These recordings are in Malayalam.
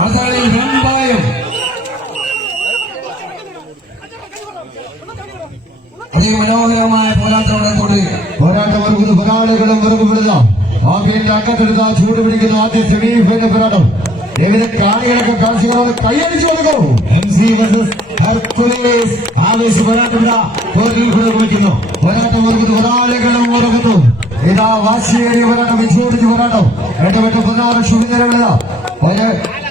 മസാലയിൽ വെമ്പായം അതിമനോഹരമായ പോരാട്ടത്തോടെ തുടരുക പോരാട്ടം ഒരുക്കുന്ന. പോരാളികളും വെറുപ്പെടുന്ന ആദ്യത്തെ അക്കത്തെടുത്ത ചൂട് പിടിക്കുന്ന ആദ്യ സെമി ഫൈനൽ പോരാട്ടം. എവിടെ കാണികളൊക്കെ കാഴ്ചകളോട് കൈയടിച്ചു കൊടുക്കും. M C versus Hercules. ആവേശ പോരാട്ടം ഇതാ. പോരിൽ പുരോഗമിക്കുന്നു പോരാട്ടം ഒരുക്കുന്ന. പോരാളികളും ഉറങ്ങുന്നു. ഇതാ വാശിയേറിയ പോരാട്ടം. വിജയോടിച്ച പോരാട്ടം. ഏറ്റവും പതിനാറ് ശുഭിതരവിള ഒരു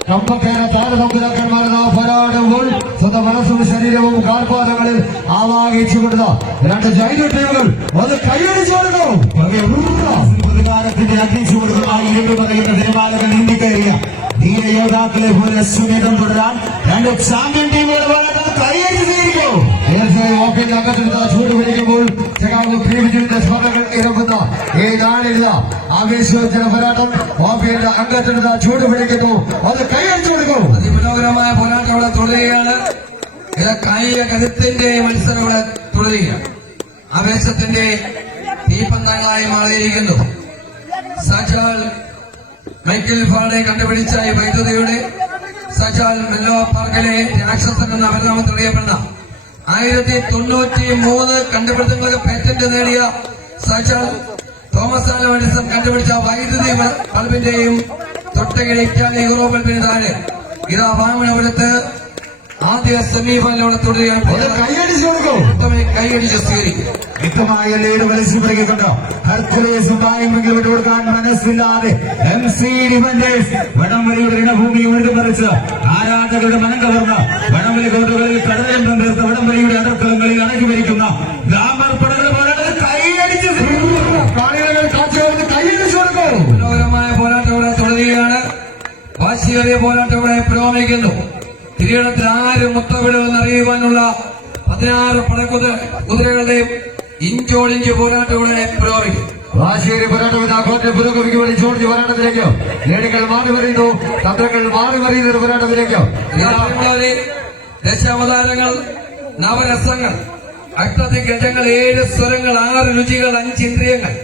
കമ്പക്കാര താരതമ്പിലാക്കന്മാരെന്ന പോരാടുമ്പോൾ സ്വന്തം മനസ്സും ശരീരവും കാൽപാദങ്ങളിൽ ആവാഹിച്ചുകൊടുത്ത രണ്ട് ജൈന ടീമുകൾ അത് കൈയടിച്ചു കൊടുക്കും. പ്രതികാരത്തിന്റെ അഗ്നിച്ചുകൊടുക്കുന്ന എന്ന് പറയുന്ന ദേവാലകൾ ഇന്ത്യക്കയറിയ ധീര യോദ്ധാക്കളെ പോലെ സുനിതം തുടരാൻ രണ്ട് ചാമ്പ്യൻ ടീമുകൾ വളരെ കൈയടിച്ചു സ്വീകരിക്കും. തീർച്ചയായും ഓപ്പയിൽ അകത്തെടുത്ത ചൂട് പിടിക്കുമ്പോൾ ഇറങ്ങുന്ന ഏതാണില്ല ആവേശോജന പോരാട്ടം ഓപ്പയുടെ അംഗത്തെടുത്ത ചൂട് പിടിക്കുന്നു. അത് കൈയടിച്ചു കൊടുക്കും അതിമനോഹരമായ പോരാട്ടം ഇവിടെ തുടരുകയാണ്. ഇത് കായിക കരുത്തിന്റെ മത്സരം ഇവിടെ തുടരുകയാണ്. ആവേശത്തിന്റെ തീപ്പന്തങ്ങളായി മാറിയിരിക്കുന്നു. സജാൽ മൈക്കിൾ ഫാളെ കണ്ടുപിടിച്ച ഈ വൈദ്യുതിയുടെ സജാൽ മെല്ലോ പാർക്കിലെ രാക്ഷസൻ എന്ന പരിണാമത്തിൽ അറിയപ്പെടുന്ന ആയിരത്തി തൊണ്ണൂറ്റി മൂന്ന് കണ്ടുപിടുത്തങ്ങൾക്ക് പേറ്റന്റ് നേടിയ സജാൽ തോമസ് എഡിസൺ കണ്ടുപിടിച്ച വൈദ്യുതി ബൾബിന്റെയും തൊട്ടകിടെ ഇറ്റാലി താഴെ ഇതാ വാമനപുരത്ത് ആദ്യ സെമിഫൈനലോടെ തുടരുകയാണ് കൈയടിച്ചു സ്വീകരിക്കും. വ്യക്തമായ ലീഡ് വലിച്ചു പിടിക്കുന്നുണ്ട്. ഹർക്കുലേസ് ഉണ്ടായെങ്കിൽ വിട്ടുകൊടുക്കാൻ മനസ്സില്ലാതെ എം സി ഡിഫൻഡേഴ്സ് വടംവലിയുടെ ഇടഭൂമി ഉഴുതുമറിച്ച് ആരാധകരുടെ മനം കവർന്ന് വടംവലി കോട്ടുകളിൽ കടലും വാശിയേറിയ പോരാട്ടം ഇവിടെ പുരോഗമിക്കുന്നു. കിരീടത്തിൽ ആര് മുത്തവിടുമെന്ന് അറിയുവാനുള്ള പതിനാറ് പടക്കുതിര കുതിരകളുടെയും ഇഞ്ചോടിഞ്ച് പോരാട്ടം ഇവിടെ പുരോഗമിക്കും വാശേരി പോരാട്ടം ഇതാ കോട്ടയം പുരോഗമിക്ക് വേണ്ടി ജോർജ് പോരാട്ടത്തിലേക്ക്. ലേഡികൾ മാറി മറിയുന്നു. തന്ത്രങ്ങൾ മാറി മറിയുന്ന ഒരു പോരാട്ടത്തിലേക്ക്. ദശാവതാരങ്ങൾ നവരസങ്ങൾ അഷ്ടത്തി ഗജങ്ങൾ ഏഴ് സ്വരങ്ങൾ ആറ് രുചികൾ അഞ്ച് ഇന്ദ്രിയങ്ങൾ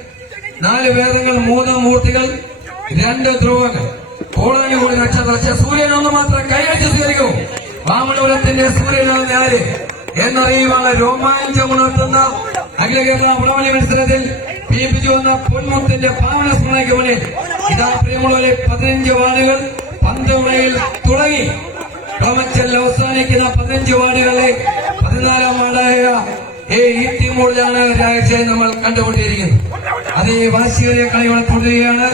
നാല് വേദങ്ങൾ മൂന്ന് മൂർത്തികൾ രണ്ട് ധ്രുവങ്ങൾ കോളനി വാമനപുരത്തിന്റെ സൂര്യനാണ് ആര് എന്നറിയുവാണ് രോമാഞ്ചമുണർത്തുന്ന അഖില കേരള പ്രബല മത്സരത്തിൽ പി വന്ന പൊന്മുത്തിന്റെ പാവന സ്മരണയ്ക്ക് മുന്നിൽ ഇതാ പ്രിയമുള്ളവരെ പതിനഞ്ച് വാർഡുകൾ പന്തുമയിൽ തുടങ്ങി. ടോമച്ചൽ അവസാനിക്കുന്ന പതിനഞ്ച് വാർഡുകളിലെ പതിനാലാം വാർഡായ ഏ ഈ ഈട്ടിമൂടിലാണ് ഒരാഴ്ച നമ്മൾ കണ്ടുകൊണ്ടിരിക്കുന്നത്. അത് ഈ വാശിയേറിയ കളികൾ തുടരുകയാണ്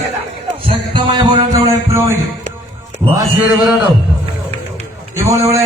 ശക്തമായ പോരാട്ടം ഇവിടെ പുരോഗമിക്കും. വാശിയേരി പോരാട്ടം. ഇപ്പോൾ ഇവിടെ